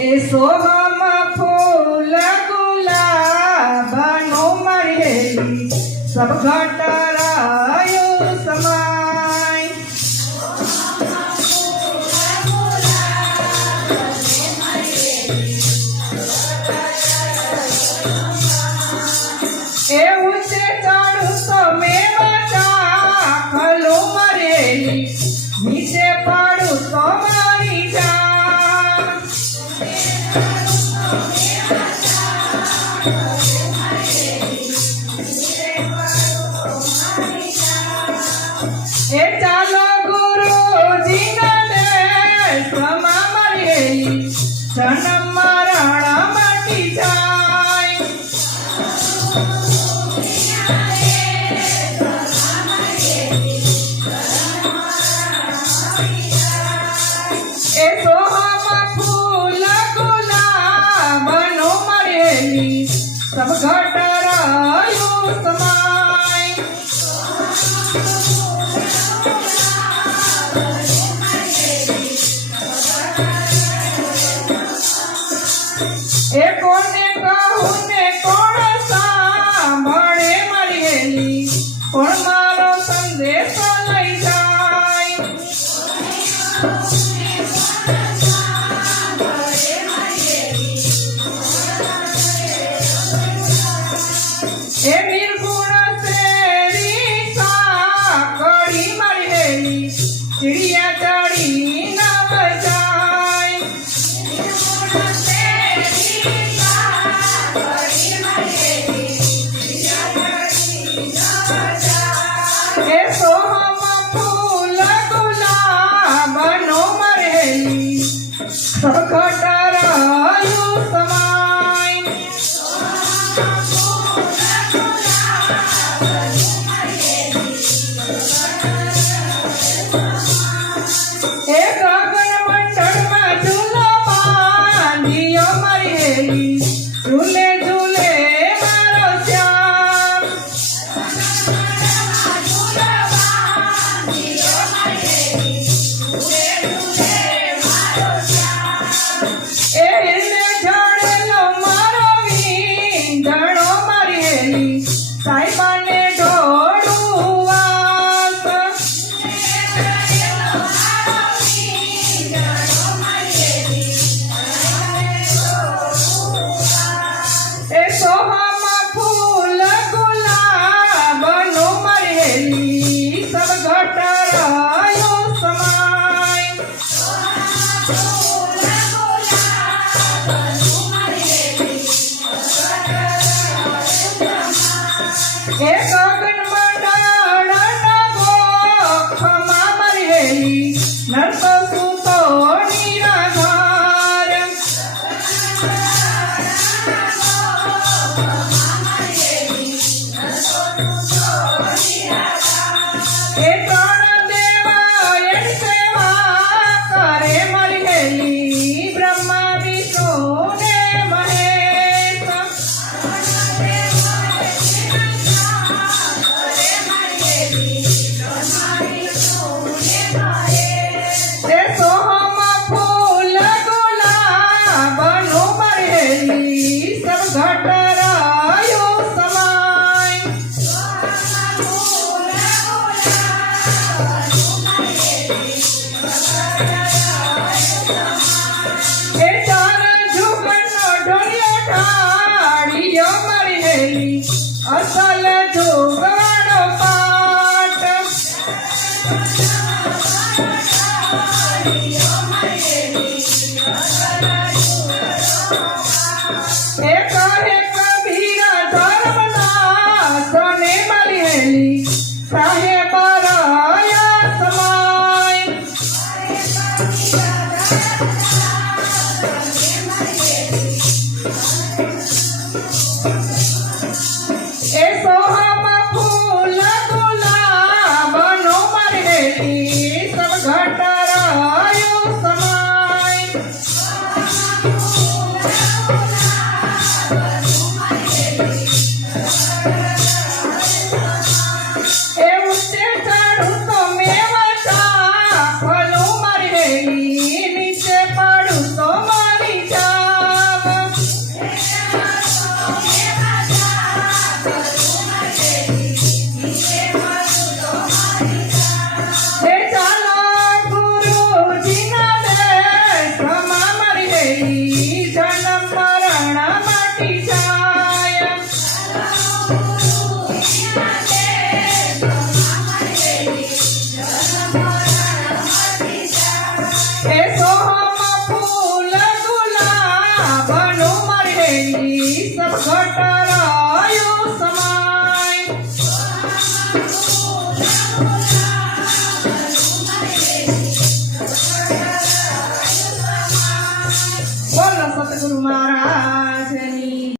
એ સોહમ ફૂલ ગુલાબનો મરેલી સબ ઘટરાયું સમાય એવું છે ચડું તો મેવા ખલો મરેલી નીચે પાડું તો મારી જાન એ ચાલો ગુરુજીના દેશમાં મરેલી જન્મ મરણ મટી જાય એ સોહમ ફૂલ ગુલાબનો મરેલી સબ ઘટરાયું સમાય એ કોને કહું ને કોણ સાંભળે મરેલી કોણ મારો સંદેશ લઈ જાય એ નિર્ગુણ શેરી સાંકળી મરેલી ચીડિયા ચડી નવ જાય એ સોહમ ફૂલ ગુલાબનો મરેલી સબ ઘટરાયું સમાય